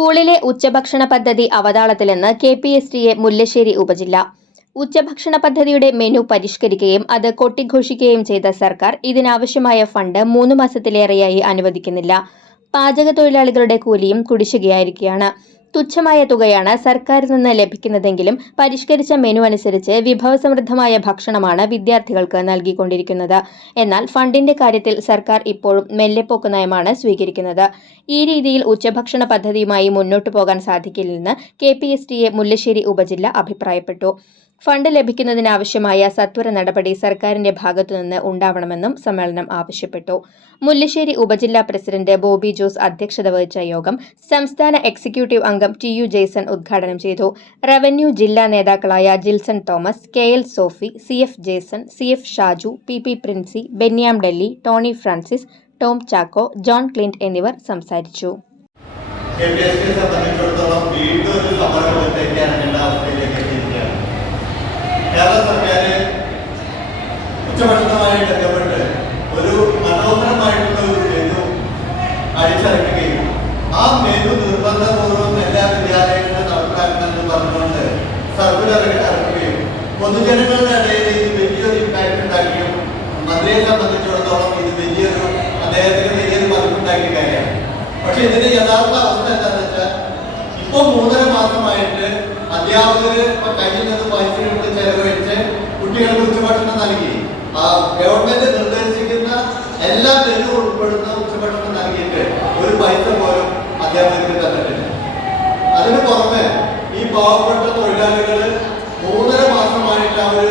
സ്കൂളിലെ ഉച്ചഭക്ഷണ പദ്ധതി അവതാളത്തിലെന്ന് K P S T A Mullassery ഉപജില്ല. ഉച്ചഭക്ഷണ പദ്ധതിയുടെ മെനു പരിഷ്കരിക്കുകയും അത് കൊട്ടിഘോഷിക്കുകയും ചെയ്ത സർക്കാർ ഇതിനാവശ്യമായ ഫണ്ട് മൂന്ന് മാസത്തിലേറെയായി അനുവദിക്കുന്നില്ല. പാചക തൊഴിലാളികളുടെ കൂലിയും കുടിശ്ശികയായിരിക്കുകയാണ്. തുച്ഛമായ തുകയാണ് സർക്കാരിൽ നിന്ന് ലഭിക്കുന്നതെങ്കിലും പരിഷ്കരിച്ച മെനു അനുസരിച്ച് വിഭവസമൃദ്ധമായ ഭക്ഷണമാണ് വിദ്യാർത്ഥികൾക്ക് നൽകിക്കൊണ്ടിരിക്കുന്നത്. എന്നാൽ ഫണ്ടിന്റെ കാര്യത്തിൽ സർക്കാർ ഇപ്പോഴും മെല്ലെപ്പോക്ക് നയമാണ് സ്വീകരിക്കുന്നത്. ഈ രീതിയിൽ ഉച്ചഭക്ഷണ പദ്ധതിയുമായി മുന്നോട്ടു പോകാൻ സാധിക്കില്ലെന്ന് K P S T A Mullassery ഉപജില്ല അഭിപ്രായപ്പെട്ടു. ഫണ്ട് ലഭിക്കുന്നതിനാവശ്യമായ സത്വര നടപടി സർക്കാരിന്റെ ഭാഗത്തുനിന്ന് ഉണ്ടാവണമെന്നും സമ്മേളനം ആവശ്യപ്പെട്ടു. മുല്ലശ്ശേരി ഉപജില്ലാ പ്രസിഡന്റ് ബോബി ജോസ് അധ്യക്ഷത വഹിച്ച യോഗം സംസ്ഥാന എക്സിക്യൂട്ടീവ് അംഗം ടി യു ജെയ്സൺ ഉദ്ഘാടനം ചെയ്തു. റവന്യൂ ജില്ലാ നേതാക്കളായ Jilson Thomas K L Sophy C F Jason C F Shaju P P Princy Benyam Delly Tony Francis Tom Chacko John Clint എന്നിവർ സംസാരിച്ചു കെ പി എസ് സിയെ സംബന്ധിച്ചിടത്തോളം വീണ്ടും ഒരു സമരത്തിലേക്ക് ഇറങ്ങേണ്ട അവസ്ഥയിലേക്ക് എത്തിയിരിക്കുകയാണ് കേരള സർക്കാർ ഉച്ചഭക്ഷണവുമായി ബന്ധപ്പെട്ട് ഒരു മനോഹരമായിട്ടുള്ള ഒരു മെനു അടിച്ചിറക്കുകയും ആ മെനു നിർബന്ധപൂർവം എല്ലാ വിദ്യാലയങ്ങളിലും നടപ്പിലാക്കണമെന്ന് പറഞ്ഞുകൊണ്ട് സർക്കുലർ ഇറക്കുകയും പൊതുജനങ്ങളുടെ ഇടയിൽ ഇത് വലിയൊരു ഇമ്പാക്ട് ഉണ്ടാക്കിയും മന്ത്രിയെ സംബന്ധിച്ചിടത്തോളം ഇത് വലിയൊരു അദ്ദേഹത്തിന് വലിയൊരു മതിപ്പുണ്ടാക്കിയ കാര്യമാണ്. പക്ഷെ ഇതിന്റെ യഥാർത്ഥ അവസ്ഥ എന്താണെന്ന് വെച്ചാൽ ഇപ്പൊ മൂന്നര മാസമായിട്ട് അധ്യാപകര് ഇപ്പൊ കയ്യിൽ നിന്ന് പൈസ എടുത്ത് ചെലവഴിച്ച് കുട്ടികൾക്ക് ഉച്ചഭക്ഷണം നൽകി ആ ഗവൺമെന്റ് നിർദ്ദേശിക്കുന്ന എല്ലാ മെനു ഉൾപ്പെടുന്ന ഉച്ചഭക്ഷണം നൽകിയിട്ട് ഒരു പൈസ പോലും അധ്യാപകർക്ക് തന്നിട്ടില്ല അതിന് പുറമെ ഈ പാവപ്പെട്ട തൊഴിലാളികൾ മൂന്നര മാസമായിട്ട് അവർ